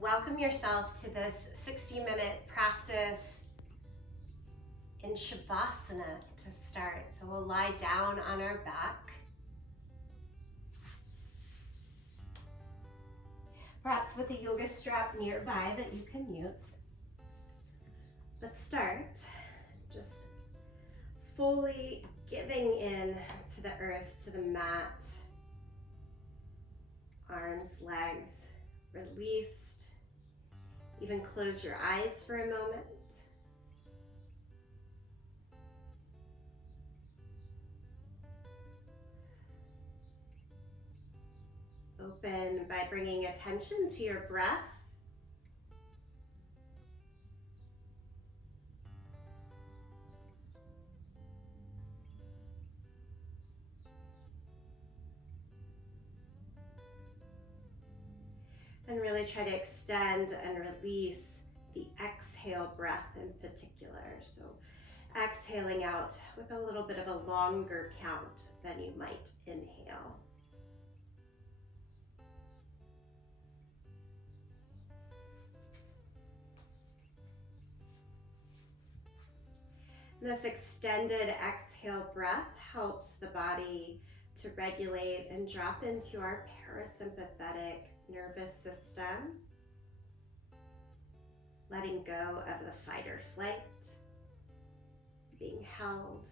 welcome yourself to this 60-minute practice in Shavasana to start. So we'll lie down on our back. Perhaps with a yoga strap nearby that you can use. But start just fully giving in to the earth, to the mat. Arms, legs released. Even close your eyes for a moment. Open by bringing attention to your breath. And really try to extend and release the exhale breath in particular. So exhaling out with a little bit of a longer count than you might inhale. This extended exhale breath helps the body to regulate and drop into our parasympathetic nervous system, letting go of the fight or flight, being held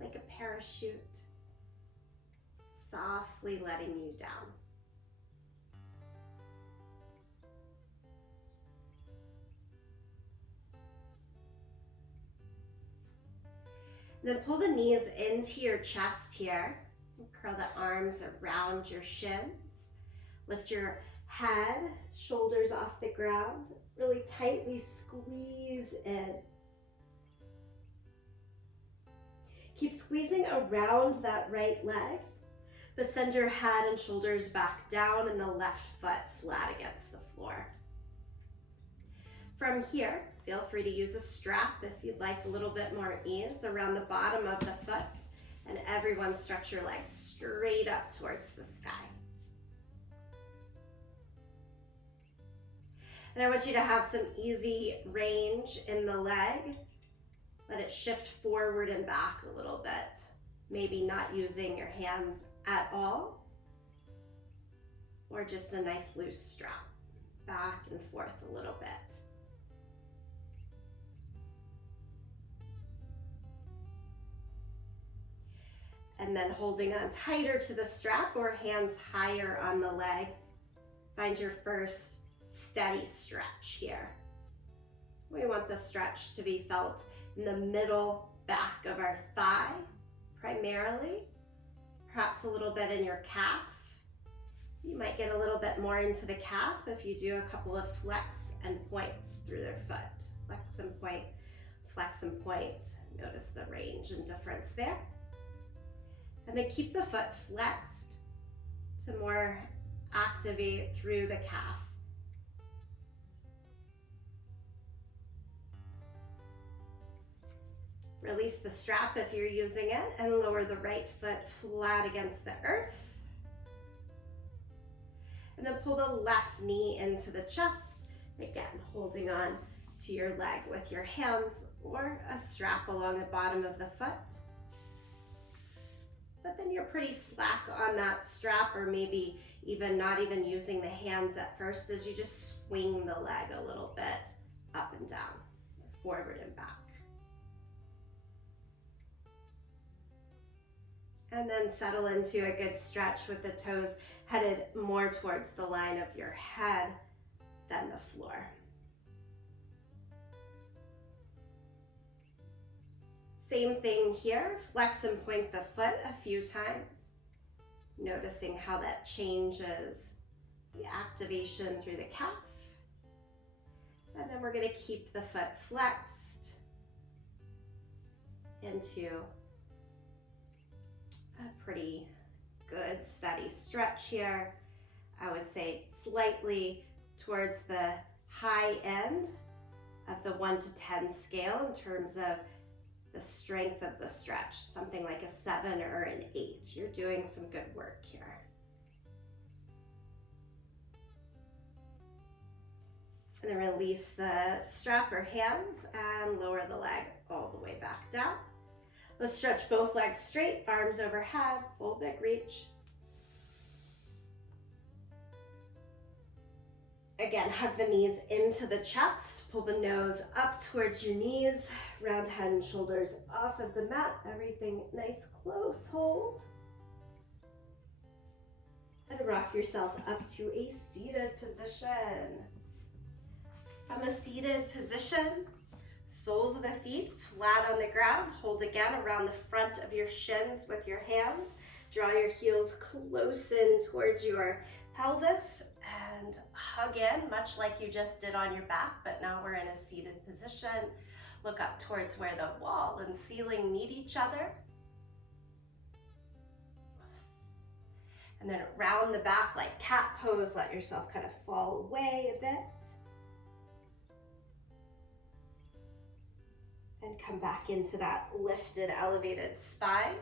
like a parachute, softly letting you down. Then pull the knees into your chest here. Curl the arms around your shins. Lift your head, shoulders off the ground. Really tightly squeeze in. Keep squeezing around that right leg, but send your head and shoulders back down and the left foot flat against the floor. From here, feel free to use a strap if you'd like a little bit more ease around the bottom of the foot, and everyone stretch your legs straight up towards the sky. And I want you to have some easy range in the leg. Let it shift forward and back a little bit. Maybe not using your hands at all, or just a nice loose strap, back and forth a little bit. And then holding on tighter to the strap or hands higher on the leg, find your first steady stretch here. We want the stretch to be felt in the middle back of our thigh, primarily, perhaps a little bit in your calf. You might get a little bit more into the calf if you do a couple of flex and points through their foot. Flex and point, flex and point. Notice the range and difference there. And then keep the foot flexed to more activate through the calf. Release the strap if you're using it and lower the right foot flat against the earth. And then pull the left knee into the chest, again holding on to your leg with your hands or a strap along the bottom of the foot. But then you're pretty slack on that strap, or maybe even not even using the hands at first, as you just swing the leg a little bit up and down, forward and back. And then settle into a good stretch with the toes headed more towards the line of your head than the floor. Same thing here, flex and point the foot a few times, noticing how that changes the activation through the calf. And then we're going to keep the foot flexed into a pretty good steady stretch here. I would say slightly towards the high end of the 1 to 10 scale in terms of the strength of the stretch, something like a 7 or an 8. You're doing some good work here. And then release the strap or hands and lower the leg all the way back down. Let's stretch both legs straight, arms overhead, full big reach. Again, hug the knees into the chest, pull the nose up towards your knees, round head and shoulders off of the mat, everything nice close hold. And rock yourself up to a seated position. From a seated position, soles of the feet flat on the ground. Hold again around the front of your shins with your hands. Draw your heels close in towards your pelvis and hug in, much like you just did on your back, but now we're in a seated position. Look up towards where the wall and ceiling meet each other. And then round the back like cat pose, let yourself kind of fall away a bit. And come back into that lifted, elevated spine.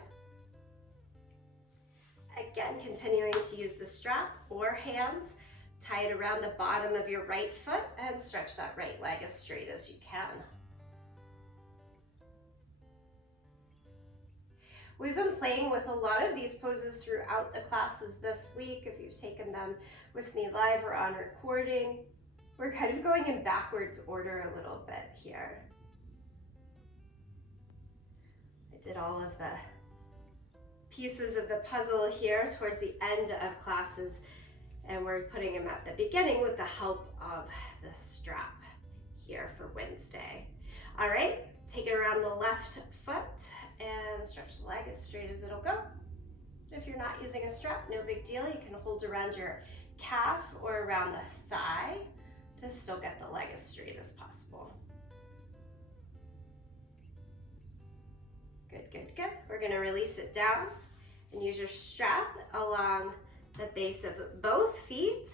Again, continuing to use the strap or hands, tie it around the bottom of your right foot and stretch that right leg as straight as you can. We've been playing with a lot of these poses throughout the classes this week. If you've taken them with me live or on recording, we're kind of going in backwards order a little bit here. I did all of the pieces of the puzzle here towards the end of classes, and we're putting them at the beginning with the help of the strap here for Wednesday. All right, take it around the left foot and stretch the leg as straight as it'll go. If you're not using a strap, no big deal. You can hold around your calf or around the thigh to still get the leg as straight as possible. Good, good, good. We're gonna release it down and use your strap along the base of both feet,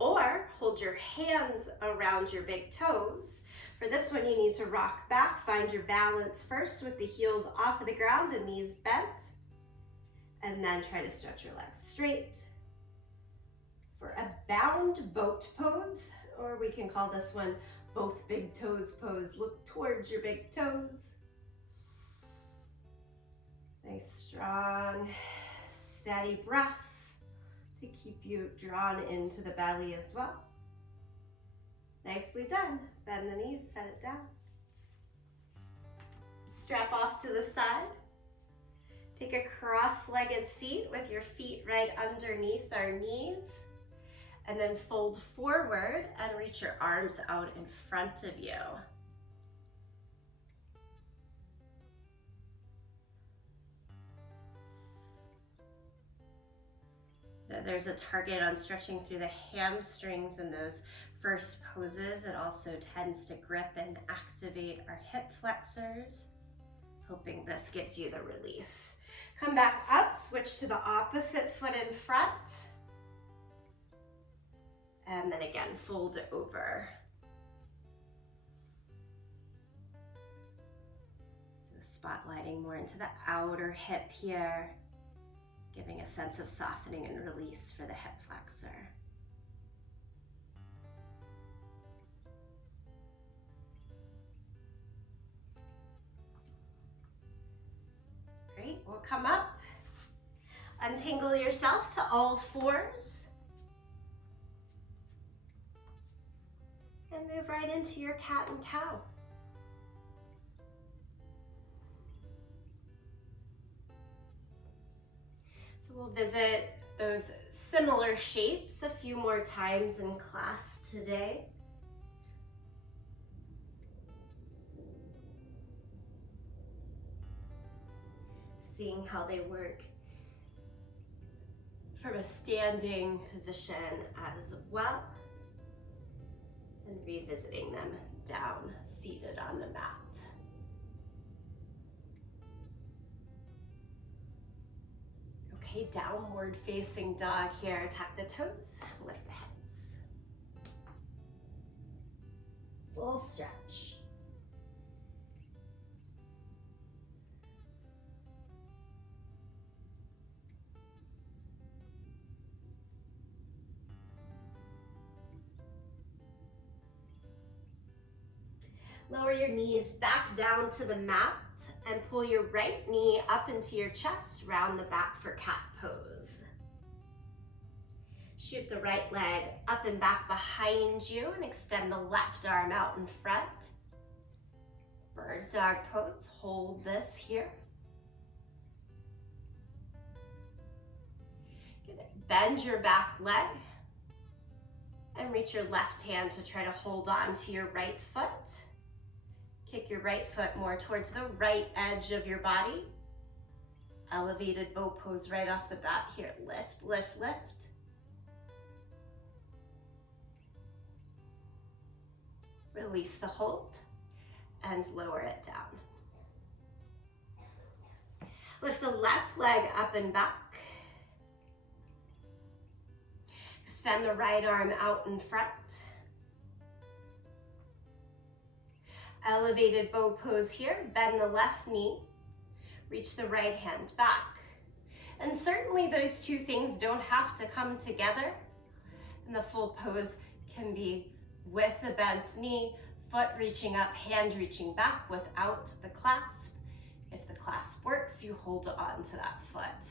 or hold your hands around your big toes. For this one, you need to rock back, find your balance first with the heels off of the ground and knees bent, and then try to stretch your legs straight. For a bound boat pose, or we can call this one both big toes pose. Look towards your big toes. Nice, strong, steady breath to keep you drawn into the belly as well. Nicely done. Bend the knees, set it down. Strap off to the side. Take a cross-legged seat with your feet right underneath our knees. And then fold forward and reach your arms out in front of you. There's a target on stretching through the hamstrings in those first poses. It also tends to grip and activate our hip flexors. Hoping this gives you the release. Come back up, switch to the opposite foot in front. And then again, fold over. So spotlighting more into the outer hip here, giving a sense of softening and release for the hip flexor. Great, we'll come up, untangle yourself to all fours, and move right into your cat and cow. So we'll visit those similar shapes a few more times in class today. Seeing how they work from a standing position as well, and revisiting them down, seated on the mat. Okay, downward facing dog here. Tuck the toes, lift the hips. Full stretch. Lower your knees back down to the mat and pull your right knee up into your chest, round the back for cat pose. Shoot the right leg up and back behind you and extend the left arm out in front. Bird dog pose, hold this here. Bend your back leg and reach your left hand to try to hold on to your right foot. Kick your right foot more towards the right edge of your body. Elevated bow pose right off the bat here. Lift, lift, lift. Release the hold and lower it down. Lift the left leg up and back. Extend the right arm out in front. Elevated bow pose here. Bend the left knee. Reach the right hand back. And certainly those two things don't have to come together. And the full pose can be with the bent knee, foot reaching up, hand reaching back without the clasp. If the clasp works, you hold on to that foot.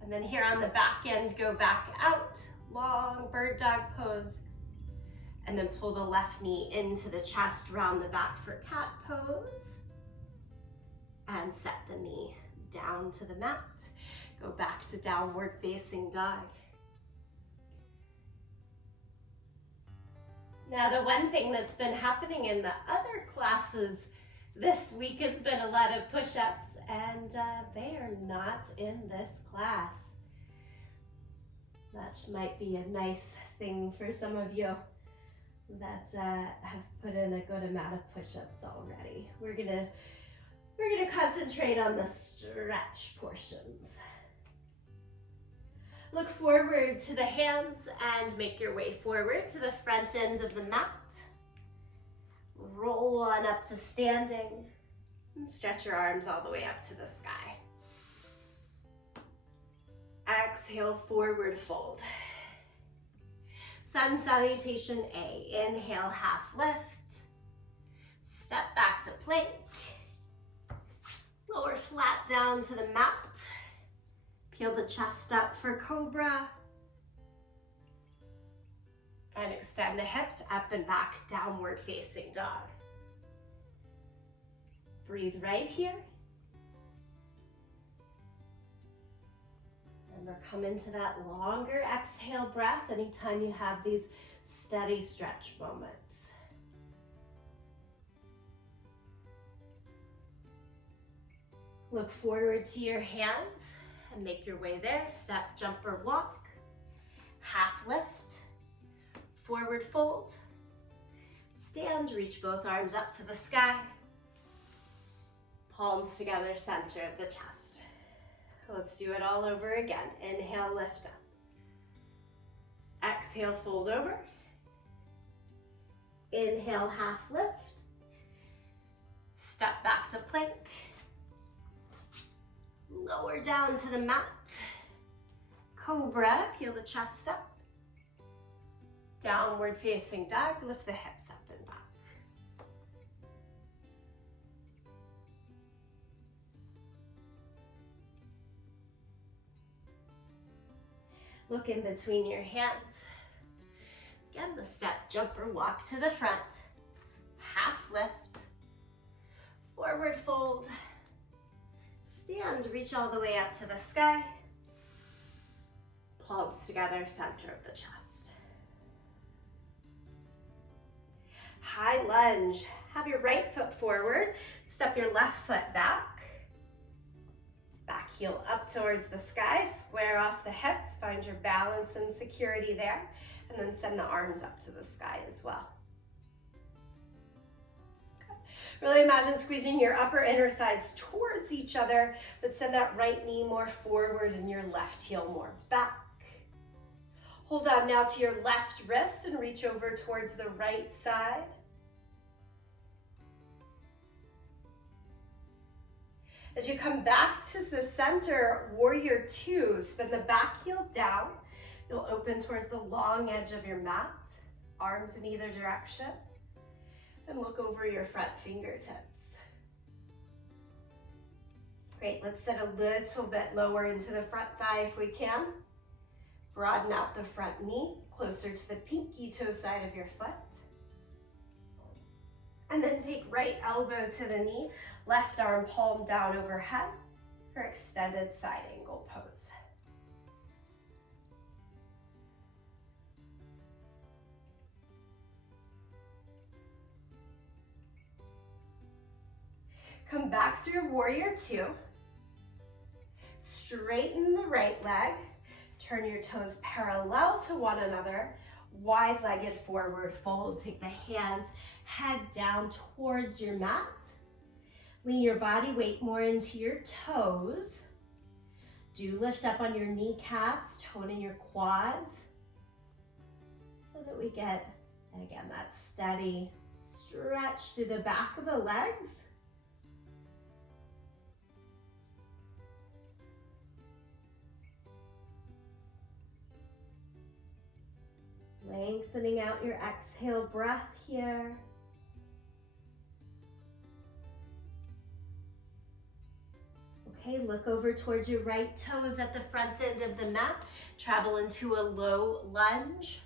And then here on the back end, go back out, long bird dog pose. And then pull the left knee into the chest, round the back for cat pose. And set the knee down to the mat. Go back to downward facing dog. Now, the one thing that's been happening in the other classes this week has been a lot of push-ups, and they are not in this class. That might be a nice thing for some of you that have put in a good amount of push-ups already. We're gonna concentrate on the stretch portions. Look forward to the hands and make your way forward to the front end of the mat. Roll on up to standing and stretch your arms all the way up to the sky. Exhale, forward fold. Sun salutation A. Inhale, half lift. Step back to plank. Lower flat down to the mat. Peel the chest up for cobra. And extend the hips up and back, downward facing dog. Breathe right here. Remember, come into that longer exhale breath anytime you have these steady stretch moments. Look forward to your hands and make your way there. Step, jump, or walk. Half lift. Forward fold. Stand, reach both arms up to the sky. Palms together, center of the chest. Let's do it all over again. Inhale, lift up. Exhale, fold over. Inhale, half lift. Step back to plank. Lower down to the mat. Cobra, peel the chest up. Downward facing dog, lift the hips up and back. Look in between your hands. Again, the step, jump, or walk to the front. Half lift. Forward fold. Stand, reach all the way up to the sky. Palms together, center of the chest. High lunge. Have your right foot forward. Step your left foot back. Back heel up towards the sky. Square off the hips. Find your balance and security there. And then send the arms up to the sky as well. Really imagine squeezing your upper inner thighs towards each other, but send that right knee more forward and your left heel more back. Hold on now to your left wrist and reach over towards the right side. As you come back to the center, warrior two, spin the back heel down. You'll open towards the long edge of your mat. arms in either direction. And look over your front fingertips. Great, let's sit a little bit lower into the front thigh if we can. Broaden out the front knee, closer to the pinky toe side of your foot. And then take right elbow to the knee, left arm palm down overhead for extended side angle pose. Come back through warrior two. Straighten the right leg. Turn your toes parallel to one another. Wide-legged forward fold. Take the hands, head down towards your mat. Lean your body weight more into your toes. Do lift up on your kneecaps, tone in your quads, so that we get, again, that steady stretch through the back of the legs. Lengthening out your exhale breath here. Okay, look over towards your right toes at the front end of the mat. Travel into a low lunge.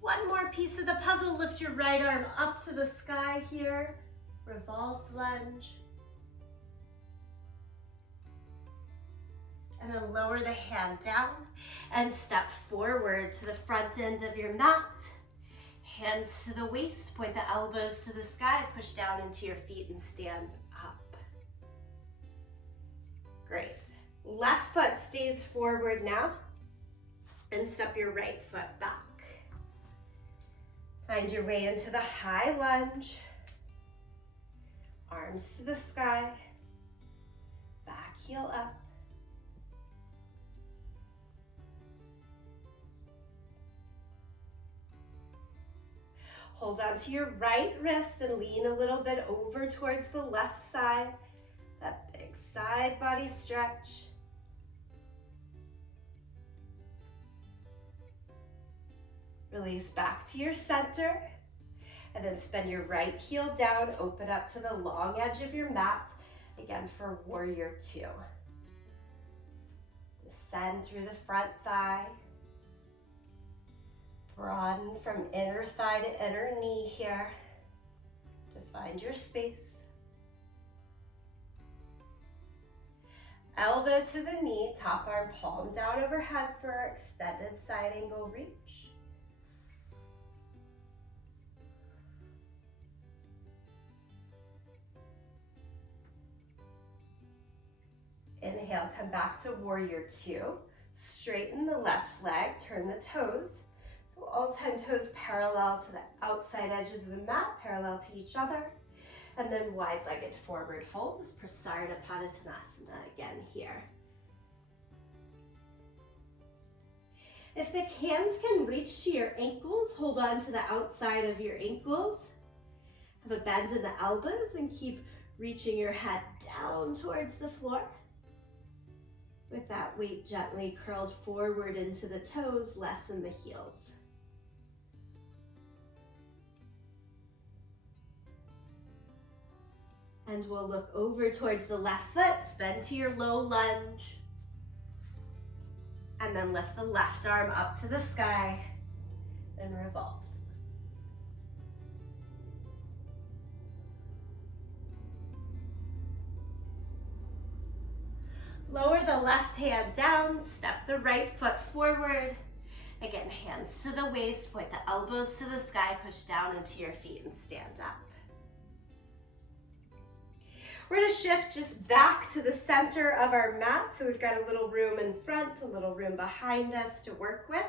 One more piece of the puzzle. Lift your right arm up to the sky here. Revolved lunge. And then lower the hand down and step forward to the front end of your mat. Hands to the waist, point the elbows to the sky, push down into your feet and stand up. Great. Left foot stays forward now and step your right foot back. Find your way into the high lunge. Arms to the sky, back heel up. Hold onto your right wrist and lean a little bit over towards the left side. That big side body stretch. Release back to your center. And then spin your right heel down, open up to the long edge of your mat. Again for warrior two. Descend through the front thigh. Broaden from inner thigh to inner knee here to find your space. Elbow to the knee, top arm palm down overhead for extended side angle reach. Inhale, come back to warrior two. Straighten the left leg, turn the toes. So all 10 toes parallel to the outside edges of the mat, parallel to each other. And then wide-legged forward fold, this Prasarita Padottanasana again here. If the hands can reach to your ankles, hold on to the outside of your ankles. Have a bend in the elbows and keep reaching your head down towards the floor. With that weight gently curled forward into the toes, lessen the heels. And we'll look over towards the left foot, bend to your low lunge. And then lift the left arm up to the sky and revolved. Lower the left hand down, step the right foot forward. Again, hands to the waist, point the elbows to the sky, push down into your feet and stand up. We're gonna shift just back to the center of our mat. So we've got a little room in front, a little room behind us to work with.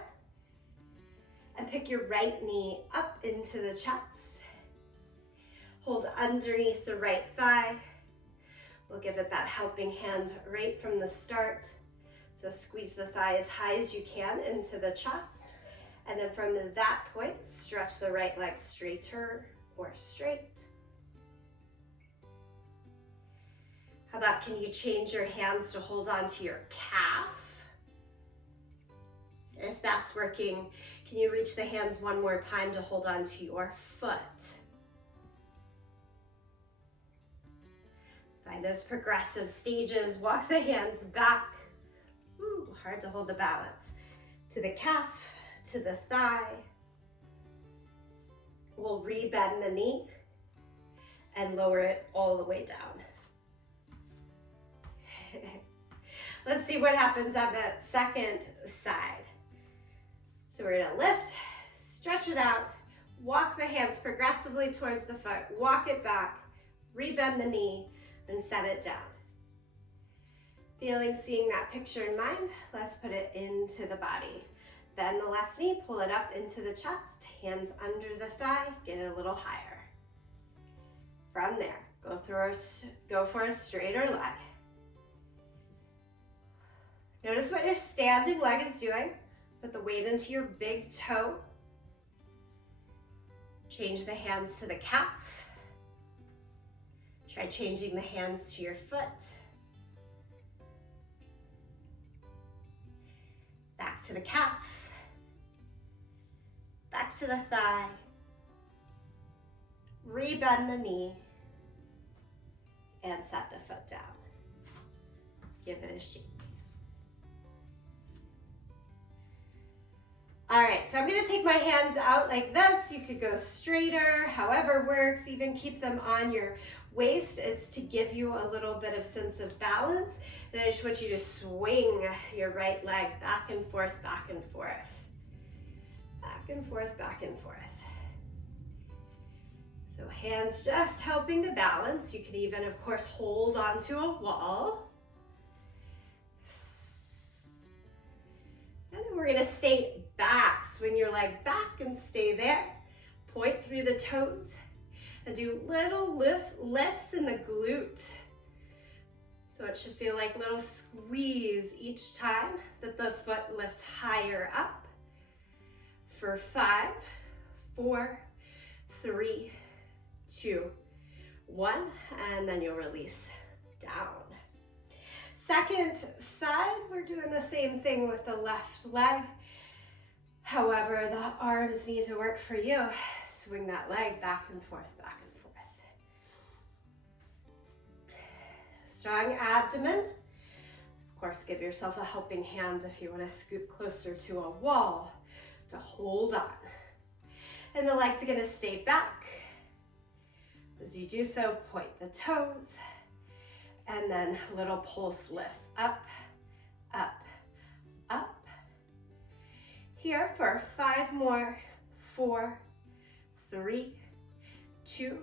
And pick your right knee up into the chest. Hold underneath the right thigh. We'll give it that helping hand right from the start. So squeeze the thigh as high as you can into the chest. And then from that point, stretch the right leg straighter or straight. How about, can you change your hands to hold on to your calf? If that's quads working. Can you reach the hands one more time to hold on to your foot? Find those progressive stages. Walk the hands back. Ooh, hard to hold the balance. To the calf, to the thigh. We'll re-bend the knee and lower it all the way down. Let's see what happens on the second side. So we're gonna lift, stretch it out, walk the hands progressively towards the foot, walk it back, re-bend the knee, and set it down. Seeing that picture in mind, let's put it into the body. Bend the left knee, pull it up into the chest, hands under the thigh, get it a little higher. From there, go for a straighter leg. Notice what your standing leg is doing. Put the weight into your big toe. Change the hands to the calf. Try changing the hands to your foot. Back to the calf. Back to the thigh. Re-bend the knee. And set the foot down. Give it a shake. All right, so I'm gonna take my hands out like this. You could go straighter, however works, even keep them on your waist. It's to give you a little bit of sense of balance. And I just want you to swing your right leg back and forth, back and forth. Back and forth, back and forth. So hands just helping to balance. You can even, of course, hold onto a wall. And then we're gonna stay back. Swing your leg back and stay there. Point through the toes and do little lifts in the glute. So it should feel like little squeeze each time that the foot lifts higher up. For 5, 4, 3, 2, 1, and then you'll release down. Second side, we're doing the same thing with the left leg. However, the arms need to work for you. Swing that leg back and forth, back and forth. Strong abdomen. Of course, give yourself a helping hand if you want to scoot closer to a wall to hold on. And the legs are going to stay back. As you do so, point the toes. And then little pulse lifts up, up, up. Here for 5 more, 4, 3, 2,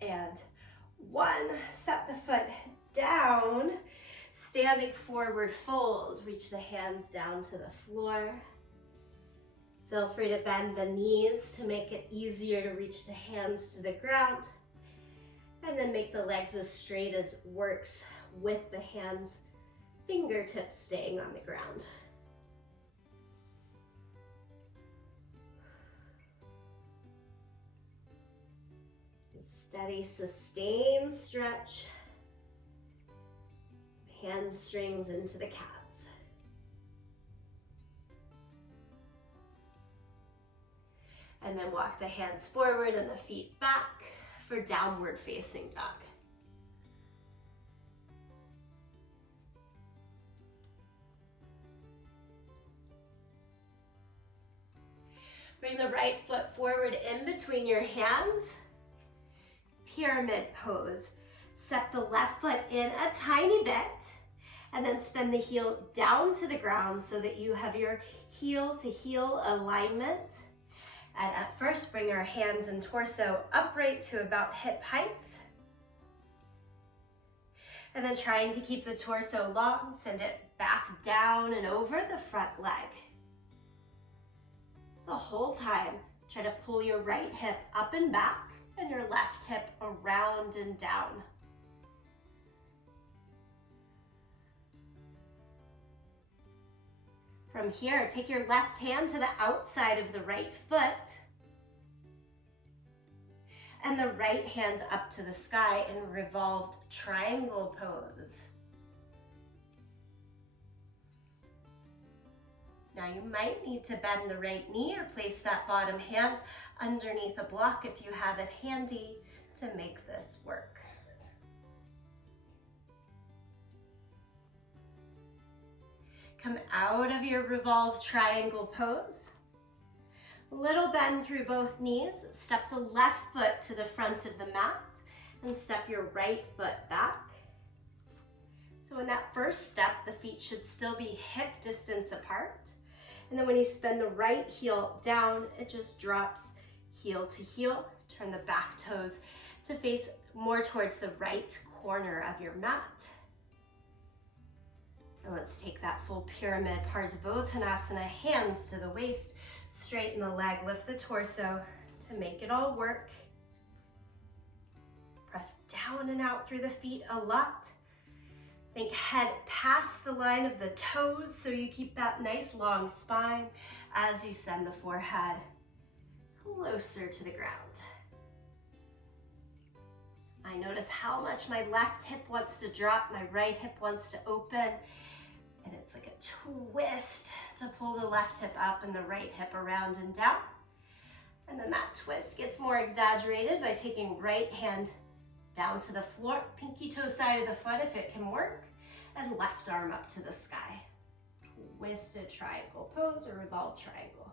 and 1. Set the foot down, standing forward fold. Reach the hands down to the floor. Feel free to bend the knees to make it easier to reach the hands to the ground. And then make the legs as straight as works with the hands, fingertips staying on the ground. Steady, sustained stretch. Hamstrings into the calves. And then walk the hands forward and the feet back for downward facing dog. Bring the right foot forward in between your hands. Pyramid pose. Set the left foot in a tiny bit and then spin the heel down to the ground so that you have your heel to heel alignment. And at first, bring our hands and torso upright to about hip height. And then trying to keep the torso long, send it back down and over the front leg. The whole time, try to pull your right hip up and back and your left hip around and down. From here, take your left hand to the outside of the right foot and the right hand up to the sky in revolved triangle pose. Now you might need to bend the right knee or place that bottom hand underneath a block if you have it handy to make this work. Come out of your revolved triangle pose. Little bend through both knees. Step the left foot to the front of the mat and step your right foot back. So in that first step, the feet should still be hip distance apart. And then when you spin the right heel down, it just drops heel to heel. Turn the back toes to face more towards the right corner of your mat. And let's take that full pyramid Parsvottanasana, hands to the waist, straighten the leg, lift the torso to make it all work. Press down and out through the feet a lot. Think head past the line of the toes so you keep that nice long spine as you send the forehead closer to the ground. I notice how much my left hip wants to drop, my right hip wants to open, and it's like a twist to pull the left hip up and the right hip around and down. And then that twist gets more exaggerated by taking right hand down to the floor, pinky toe side of the foot if it can work, and left arm up to the sky. Twisted triangle pose or revolved triangle.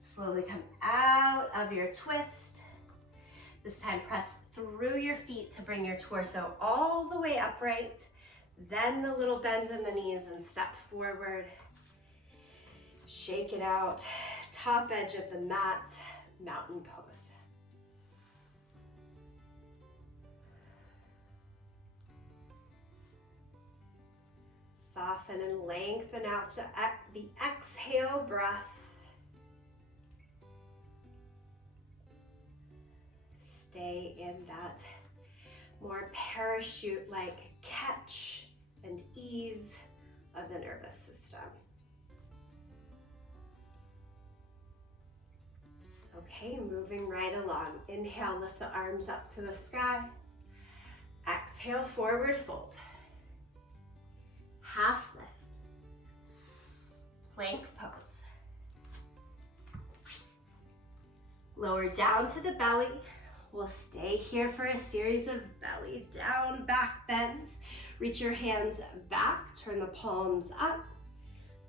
Slowly come out of your twist. This time press through your feet to bring your torso all the way upright. Then the little bend in the knees and step forward. Shake it out. Top edge of the mat, mountain pose. Soften and lengthen out to the exhale breath. Stay in that more parachute-like catch and ease of the nervous system. Okay, moving right along. Inhale, lift the arms up to the sky. Exhale, forward fold. Half lift. Plank pose. Lower down to the belly. We'll stay here for a series of belly down, back bends. Reach your hands back, turn the palms up.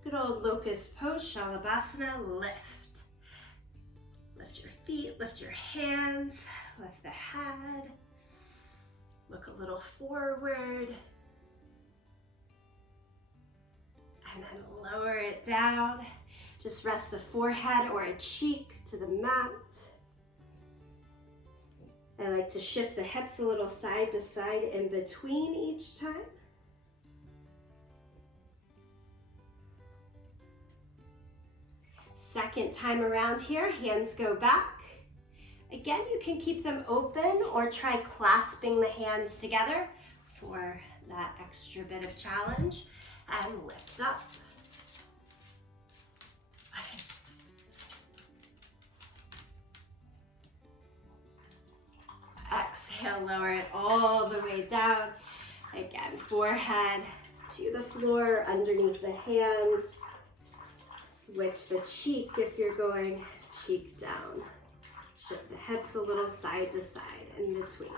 Good old locust pose, Shalabhasana, lift. Lift your feet, lift your hands, lift the head. Look a little forward. And then lower it down. Just rest the forehead or a cheek to the mat. I like to shift the hips a little side to side in between each time. Second time around here, hands go back. Again, you can keep them open or try clasping the hands together for that extra bit of challenge, and lift up. Exhale, lower it all the way down. Again, forehead to the floor, underneath the hands. Switch the cheek if you're going cheek down. Shift the hips a little side to side in between.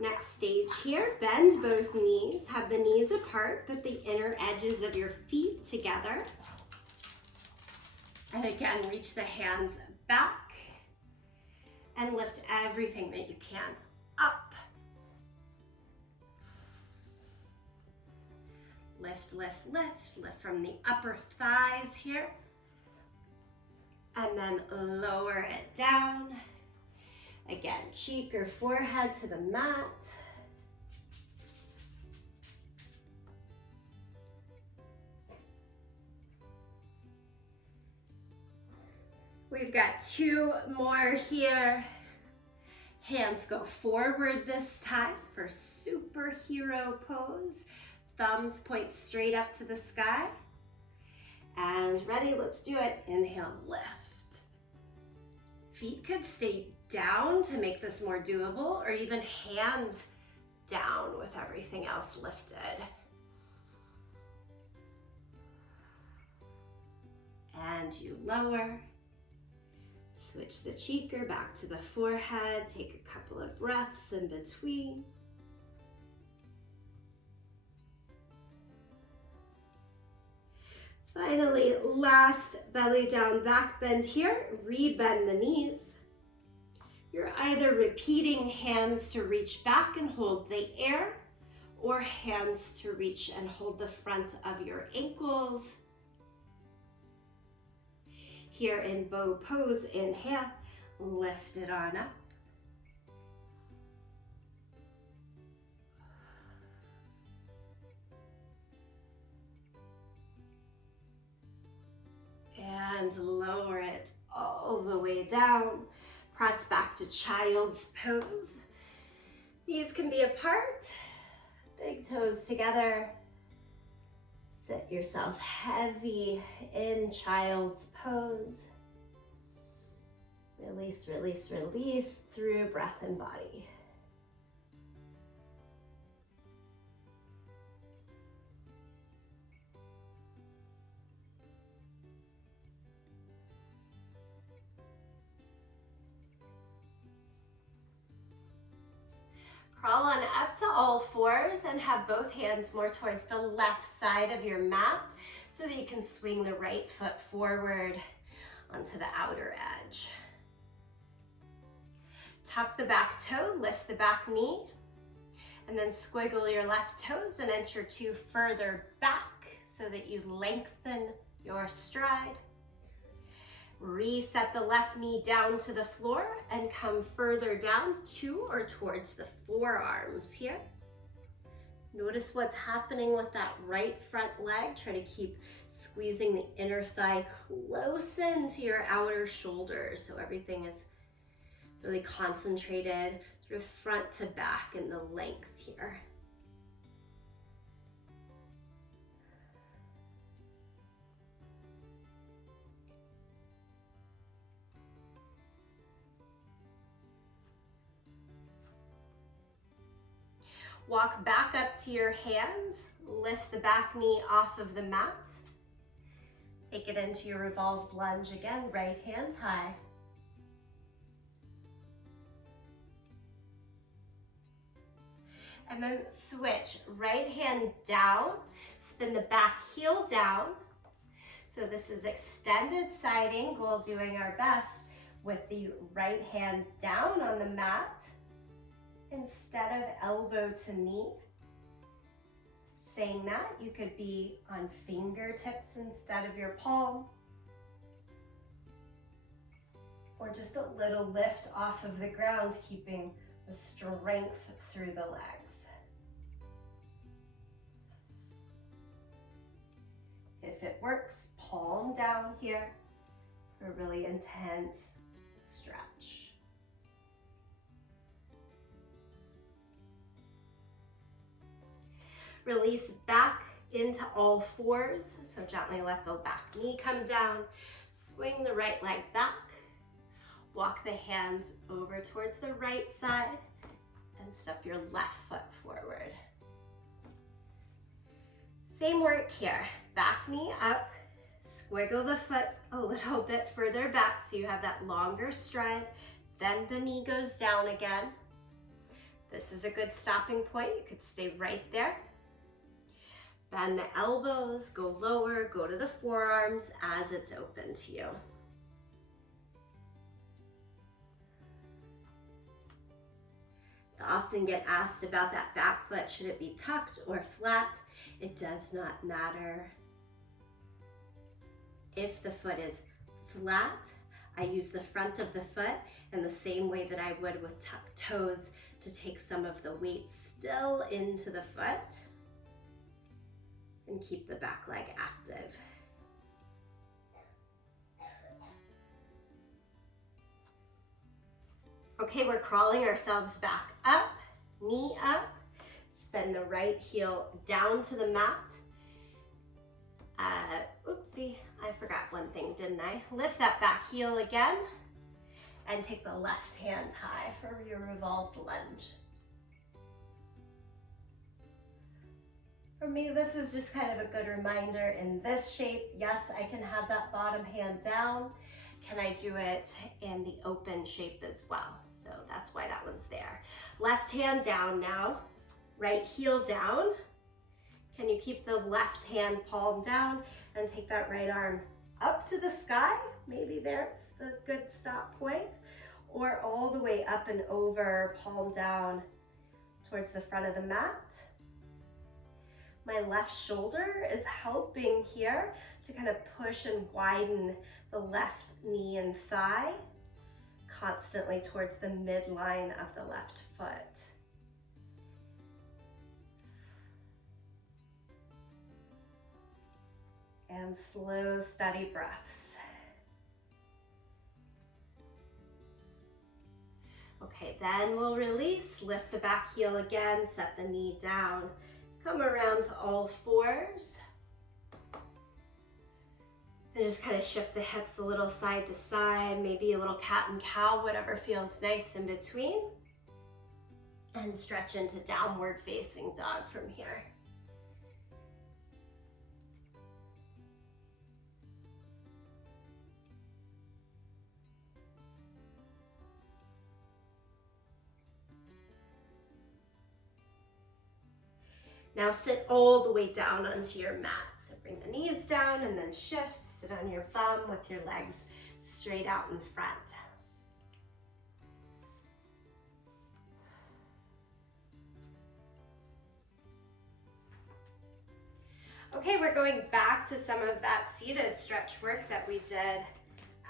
Next stage here, bend both knees. Have the knees apart, but the inner edges of your feet together. And again, reach the hands back and lift everything that you can up. Lift, lift, lift. Lift from the upper thighs here. And then lower it down. Again, cheek or forehead to the mat. We've got two more here. Hands go forward this time for superhero pose. thumbs point straight up to the sky. And ready, let's do it. Inhale, lift. Feet could stay down to make this more doable, or even hands down with everything else lifted. And you lower. Switch the cheek or back to the forehead. Take a couple of breaths in between. Finally, last belly down back bend here. Rebend the knees. You're either repeating hands to reach back and hold the air, or hands to reach and hold the front of your ankles. Here in bow pose, inhale, lift it on up. And lower it all the way down. Press back to child's pose. Knees can be apart, big toes together. Sit yourself heavy in child's pose. Release, release, release through breath and body. Crawl on up to all fours and have both hands more towards the left side of your mat so that you can swing the right foot forward onto the outer edge. Tuck the back toe, lift the back knee, and then squiggle your left toes and inch or two further back so that you lengthen your stride. Reset the left knee down to the floor and come further down to or towards the forearms here. Notice what's happening with that right front leg. Try to keep squeezing the inner thigh close into your outer shoulder so everything is really concentrated sort of front to back in the length here. Walk back up to your hands, lift the back knee off of the mat. Take it into your revolved lunge again, right hand high. And then switch, right hand down, spin the back heel down. So this is extended side angle, doing our best with the right hand down on the mat instead of elbow to knee. Saying that, you could be on fingertips instead of your palm. Or just a little lift off of the ground, keeping the strength through the legs. If it works, palm down here for a really intense stretch. Release back into all fours, so gently let the back knee come down. Swing the right leg back. Walk the hands over towards the right side and step your left foot forward. Same work here. Back knee up, squiggle the foot a little bit further back so you have that longer stride. Then the knee goes down again. This is a good stopping point. You could stay right there. Bend the elbows, go lower, go to the forearms as it's open to you. I often get asked about that back foot. Should it be tucked or flat? It does not matter. If the foot is flat, I use the front of the foot in the same way that I would with tucked toes to take some of the weight still into the foot and keep the back leg active. Okay, we're crawling ourselves back up, knee up, Spin the right heel down to the mat. Oopsie, I forgot one thing, didn't I? Lift that back heel again and take the left hand high for your revolved lunge. For me, this is just kind of a good reminder in this shape. Yes, I can have that bottom hand down. Can I do it in the open shape as well? So that's why that one's there. Left hand down now, right heel down. Can you keep the left hand palm down and take that right arm up to the sky? Maybe there's the good stop point, or all the way up and over, palm down towards the front of the mat. My left shoulder is helping here to kind of push and widen the left knee and thigh, constantly towards the midline of the left foot. And slow, steady breaths. Okay, then we'll release, lift the back heel again, set the knee down, come around to all fours. And just kind of shift the hips a little side to side, maybe a little cat and cow, whatever feels nice in between. And stretch into downward facing dog from here. Now sit all the way down onto your mat. So bring the knees down and then shift, sit on your bum with your legs straight out in front. Okay, we're going back to some of that seated stretch work that we did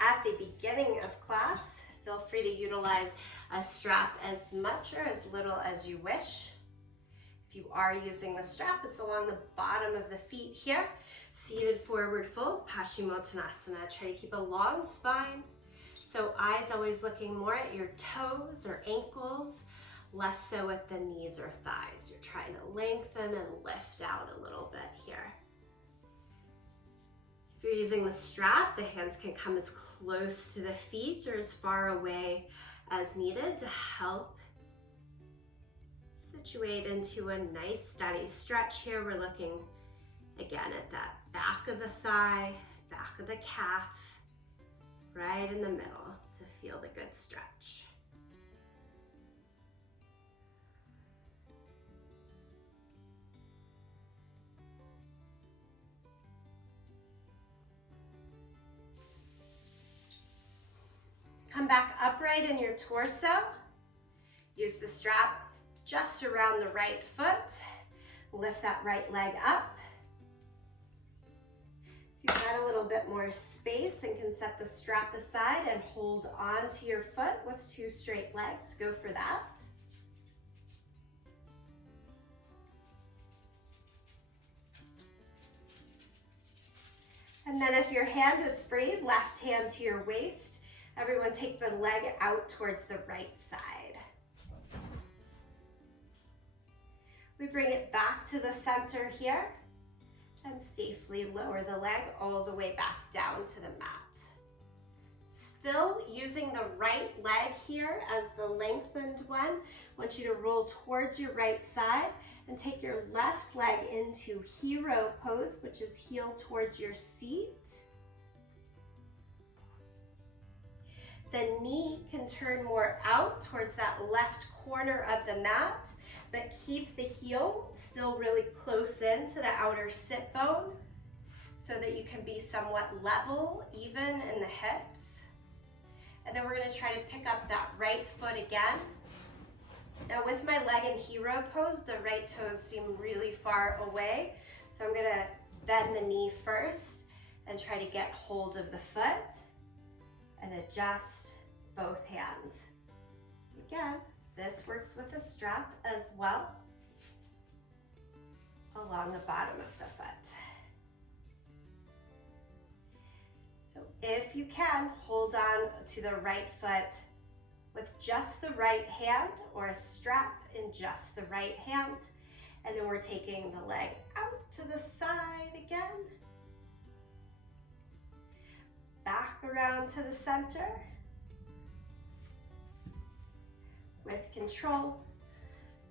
at the beginning of class. Feel free to utilize a strap as much or as little as you wish. If you are using the strap, it's along the bottom of the feet here. Seated forward fold, Paschimottanasana. Try to keep a long spine. So eyes always looking more at your toes or ankles, less so at the knees or thighs. You're trying to lengthen and lift out a little bit here. If you're using the strap, the hands can come as close to the feet or as far away as needed to help situate into a nice steady stretch here. We're looking again at that back of the thigh, back of the calf, right in the middle to feel the good stretch. Come back upright in your torso. Use the strap just around the right foot. Lift that right leg up. If you've got a little bit more space and can set the strap aside and hold on to your foot with two straight legs, go for that. And then if your hand is free, left hand to your waist. Everyone take the leg out towards the right side. We bring it back to the center here and safely lower the leg all the way back down to the mat. Still using the right leg here as the lengthened one. I want you to roll towards your right side and take your left leg into hero pose, which is heel towards your seat. The knee can turn more out towards that left corner of the mat, but keep the heel still really close in to the outer sit bone so that you can be somewhat level, even in the hips. And then we're going to try to pick up that right foot again. Now with my leg in hero pose, the right toes seem really far away. So I'm going to bend the knee first and try to get hold of the foot and adjust both hands. Again, this works with the strap as well along the bottom of the foot. So if you can, hold on to the right foot with just the right hand or a strap in just the right hand And then we're taking the leg out to the side again. Back around to the center. With control,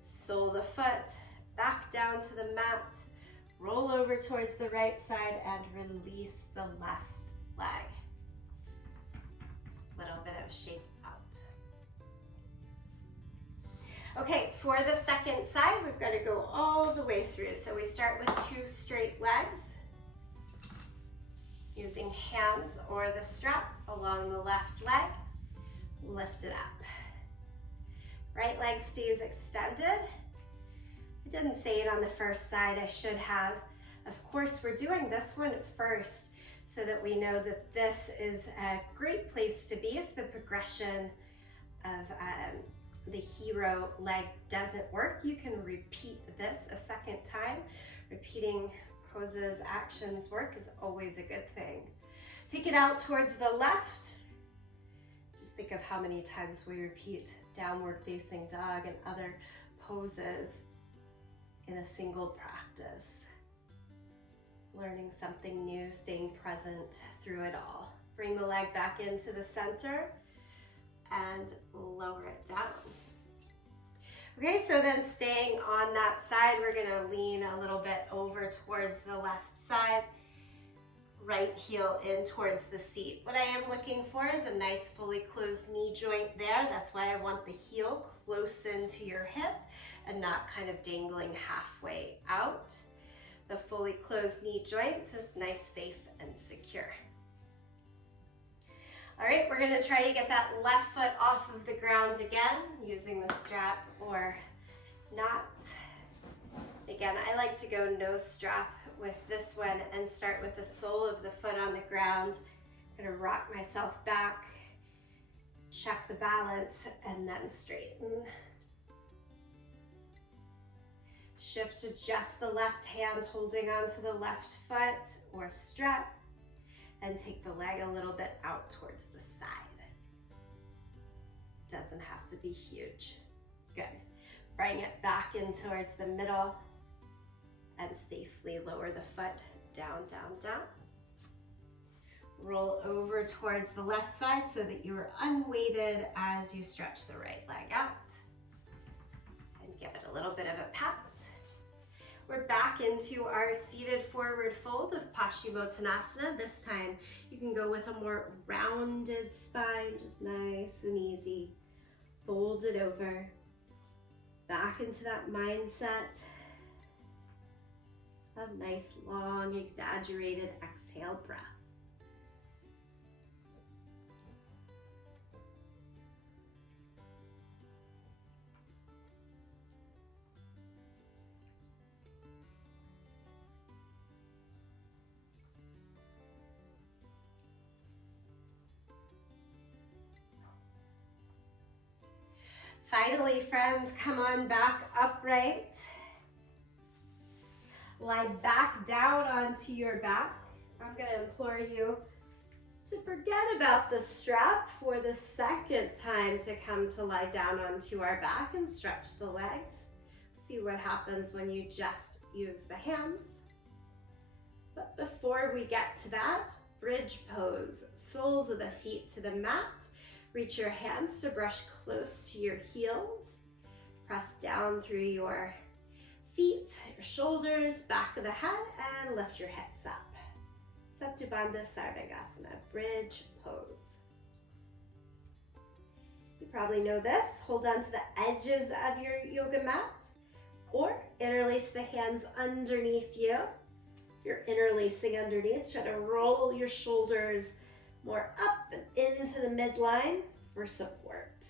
sole of the foot, back down to the mat, roll over towards the right side and release the left leg. Little bit of shake out. Okay, for the second side, we've got to go all the way through. So we start with 2 straight legs, using hands or the strap along the left leg, lift it up. Right leg stays extended. I didn't say it on the first side, I should have. Of course, we're doing this one first so that we know that this is a great place to be if the progression of the hero leg doesn't work. You can repeat this a second time. Repeating poses, actions, work is always a good thing. Take it out towards the left. Just think of how many times we repeat downward facing dog and other poses in a single practice. Learning something new, staying present through it all. Bring the leg back into the center and lower it down. Okay, so then staying on that side, we're gonna lean a little bit over towards the left side, right heel in towards the seat. What I am looking for is a nice fully closed knee joint there. That's why I want the heel close into your hip and not kind of dangling halfway out. The fully closed knee joint is nice, safe, and secure. All right, we're gonna try to get that left foot off of the ground again, using the strap or not. Again, I like to go no strap with this one and start with the sole of the foot on the ground. I'm gonna rock myself back, check the balance, and then straighten. Shift to just the left hand, holding onto the left foot or strap, and take the leg a little bit out towards the side. Doesn't have to be huge. Good. Bring it back in towards the middle and safely lower the foot down, down, down. Roll over towards the left side so that you are unweighted as you stretch the right leg out. And give it a little bit of a pat. We're back into our seated forward fold of Paschimottanasana. This time you can go with a more rounded spine, just nice and easy. Fold it over, back into that mindset of nice, long, exaggerated exhale breath. Finally, friends, come on back upright. Lie back down onto your back. I'm going to implore you to forget about the strap for the second time to come to lie down onto our back and stretch the legs. See what happens when you just use the hands. But before we get to that, bridge pose, soles of the feet to the mat. Reach your hands to brush close to your heels. Press down through your feet, your shoulders, back of the head, and lift your hips up. Settubandha Sarvangasana, bridge pose. You probably know this. Hold on to the edges of your yoga mat or interlace the hands underneath you. If you're interlacing underneath, try to roll your shoulders more up and into the midline for support.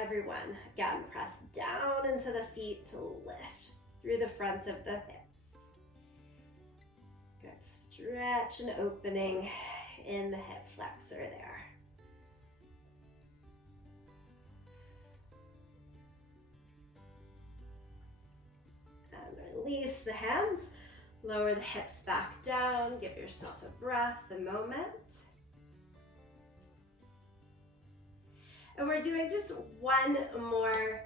Everyone, again, press down into the feet to lift through the front of the hips. Good stretch and opening in the hip flexor there. And release the hands. Lower the hips back down, give yourself a breath, a moment. And we're doing just one more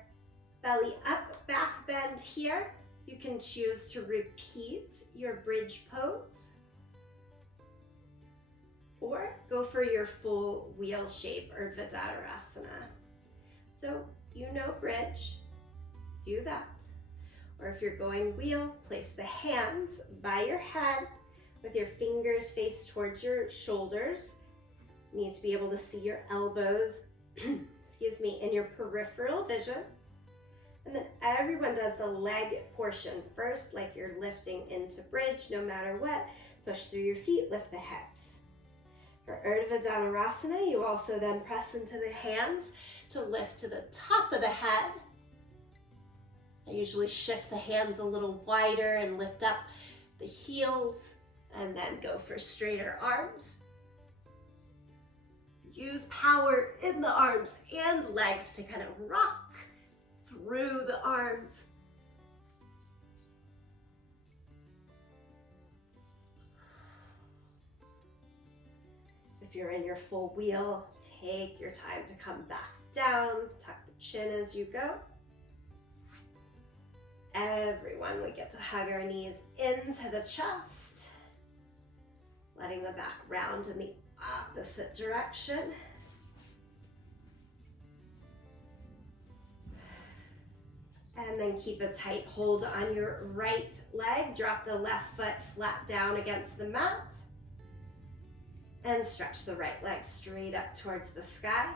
Belly up, back bend here. You can choose to repeat your bridge pose or go for your full wheel shape or Urdhva So you know bridge, do that. Or if you're going wheel, place the hands by your head with your fingers faced towards your shoulders. You need to be able to see your elbows, excuse me, in your peripheral vision. And then everyone does the leg portion first, like you're lifting into bridge, no matter what. Push through your feet, lift the hips. For Urdhva Dhanurasana, you also then press into the hands to lift to the top of the head. I usually shift the hands a little wider and lift up the heels, and then go for straighter arms. Use power in the arms and legs to kind of rock through the arms. If you're in your full wheel, take your time to come back down, tuck the chin as you go. Everyone, we get to hug our knees into the chest, letting the back round in the opposite direction. And then keep a tight hold on your right leg. Drop the left foot flat down against the mat. And stretch the right leg straight up towards the sky.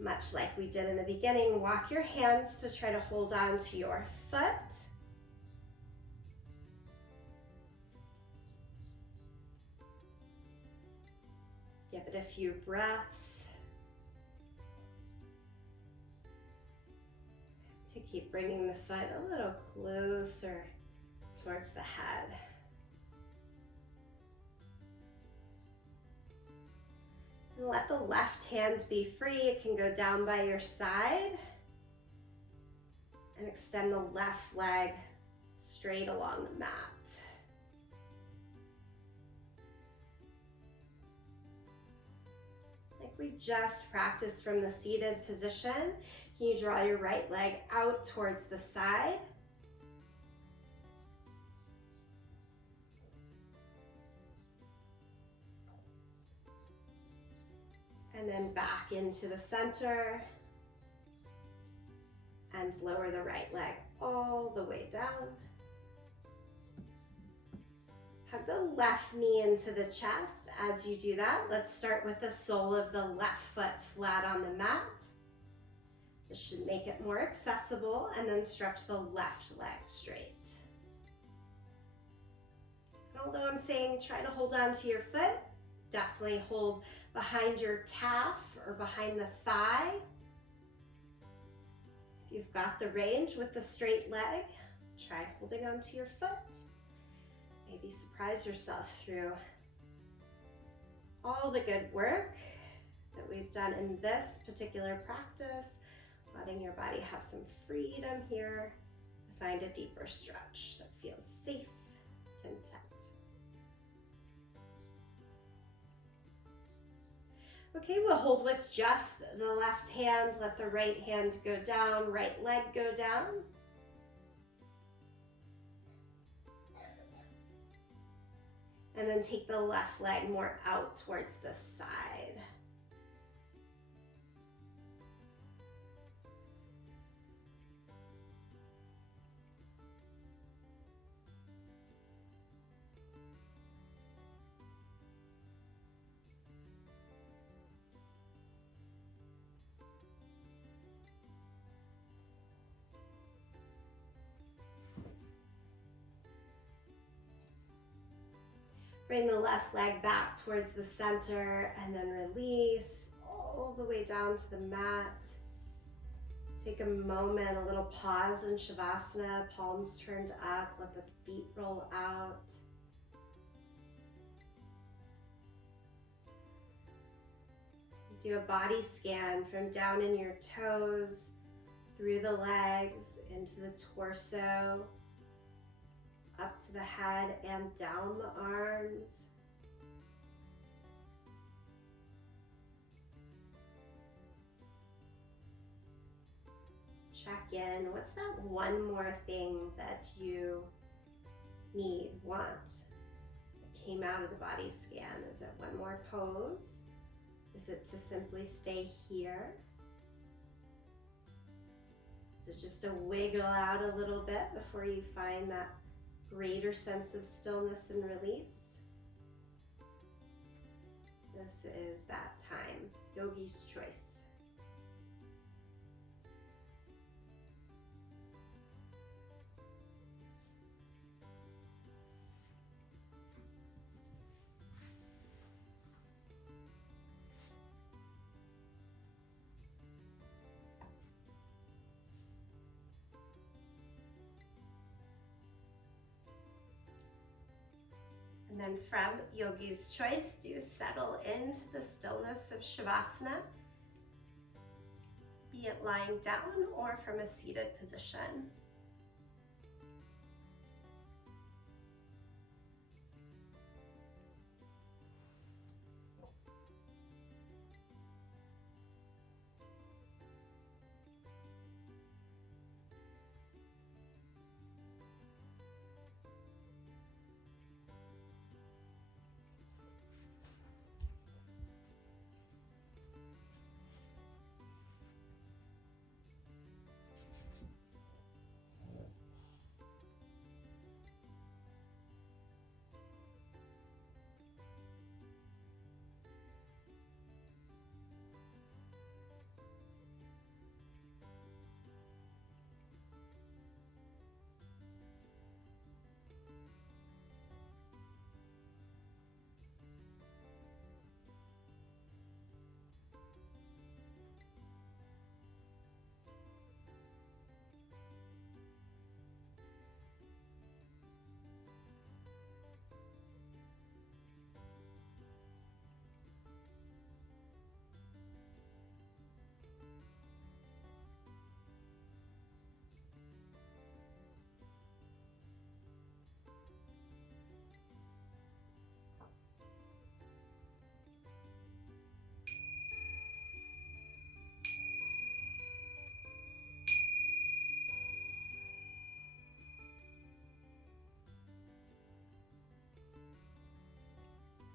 Much like we did in the beginning, walk your hands to try to hold on to your foot. Give it a few breaths to keep bringing the foot a little closer towards the head. And let the left hand be free. It can go down by your side. And extend the left leg straight along the mat. Like we just practiced from the seated position, can you draw your right leg out towards the side? And then back into the center. And lower the right leg all the way down. Hug the left knee into the chest. As you do that, let's start with the sole of the left foot flat on the mat. This should make it more accessible, and then stretch the left leg straight. And although I'm saying try to hold on to your foot, definitely hold behind your calf or behind the thigh. If you've got the range with the straight leg, try holding onto your foot. Maybe surprise yourself through all the good work that we've done in this particular practice, letting your body have some freedom here to find a deeper stretch that feels safe, content. Okay, we'll hold with just the left hand. Let the right hand go down, right leg go down. And then take the left leg more out towards the side. Bring the left leg back towards the center and then release all the way down to the mat. Take a moment, a little pause in Shavasana, palms turned up, let the feet roll out. Do a body scan from down in your toes, through the legs, into the torso, up to the head and down the arms. check in. What's that one more thing that you need, want, that came out of the body scan? Is it one more pose? Is it to simply stay here? Is it just to wiggle out a little bit before you find that greater sense of stillness and release? This is that time, yogi's choice. And then from yogi's choice, do settle into the stillness of Shavasana, be it lying down or from a seated position.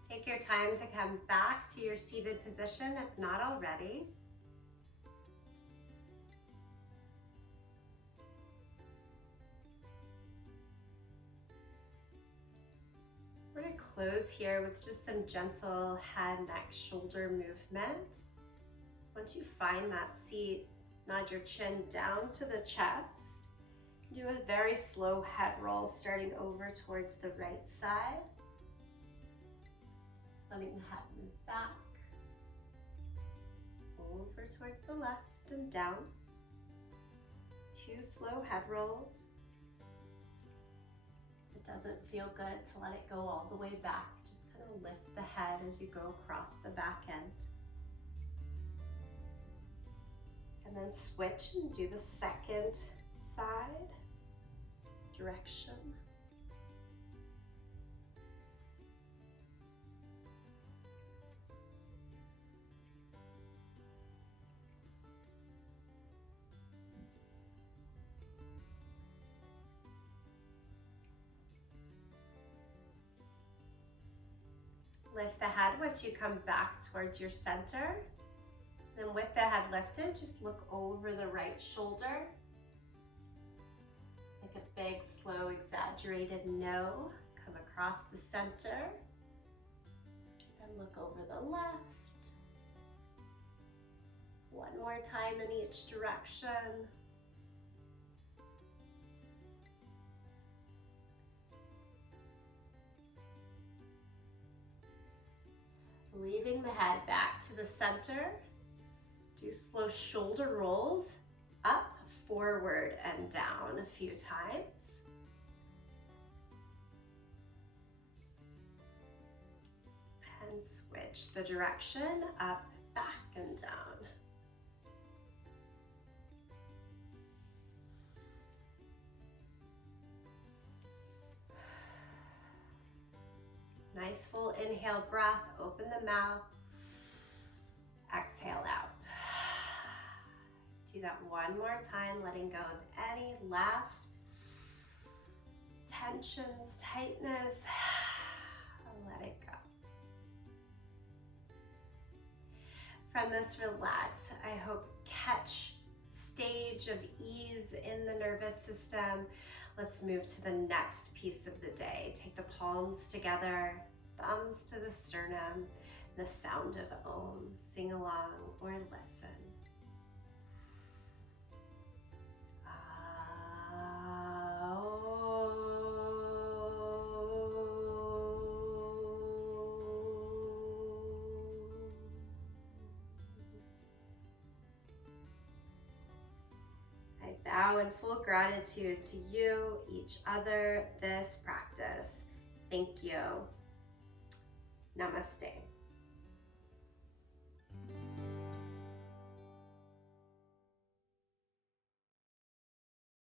Take your time to come back to your seated position if not already. We're going to close here with just some gentle head, neck, shoulder movement. Once you find that seat, nod your chin down to the chest. Do a very slow head roll starting over towards the right side. Letting the head move back, over towards the left and down. 2 slow head rolls. If it doesn't feel good to let it go all the way back, just kind of lift the head as you go across the back end. And then switch and do the second side direction. Lift the head once you come back towards your center. Then with the head lifted, just look over the right shoulder. Like a big, slow, exaggerated no. Come across the center. And look over the left. One more time in each direction. Leaving the head back to the center. Do slow shoulder rolls up, forward, and down a few times. And switch the direction, up, back, and down. Nice full inhale breath, open the mouth, exhale out. Do that one more time, letting go of any last tensions, tightness. Let it go. From this relax, I hope catch stage of ease in the nervous system. Let's move to the next piece of the day. Take the palms together, thumbs to the sternum, the sound of Om. Sing along or listen. Bow in full gratitude to you, each other, this practice. Thank you. Namaste.